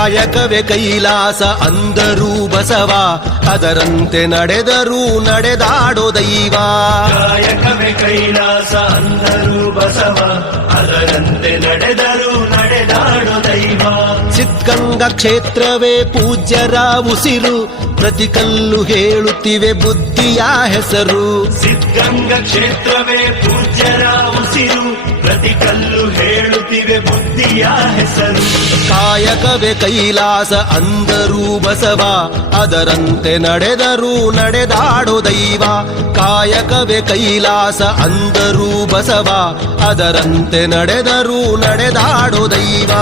ಕಾಯಕವೇ ಕೈಲಾಸ ಅಂದರೂ ಬಸವ, ಅದರಂತೆ ನಡೆದರೂ ನಡೆದಾಡೋ ದೈವ. ಕಾಯಕವೇ ಕೈಲಾಸ ಅಂದರೂ ಬಸವ, ಅದರಂತೆ ನಡೆದರೂ ನಡೆದಾಡೋ ದೈವ. ಸಿದ್ಧಗಂಗಾ ಕ್ಷೇತ್ರವೇ ಪೂಜ್ಯರ ಉಸಿರು, ಪ್ರತಿ ಕಲ್ಲು ಹೇಳುತ್ತಿವೆ ಬುದ್ಧಿಯ ಹೆಸರು. ಸಿದ್ಧಗಂಗಾ ಕ್ಷೇತ್ರವೇ ಪೂಜ್ಯರ ಉಸಿರು, ಪ್ರತಿ ಕಲ್ಲು ಹೇಳುತ್ತಿವೆ ಬುದ್ಧಿಯ ಹೆಸರು. ಕಾಯಕವೇ ಕೈಲಾಸ ಅಂದರೂ ಬಸವ, ಅದರಂತೆ ನಡೆದರೂ ನಡೆದಾಡೋ ದೈವ. ಕಾಯಕವೇ ಕೈಲಾಸ ಅಂದರೂ ಬಸವ, ಅದರಂತೆ ನಡೆದರೂ ನಡೆದಾಡೋ ದೈವ.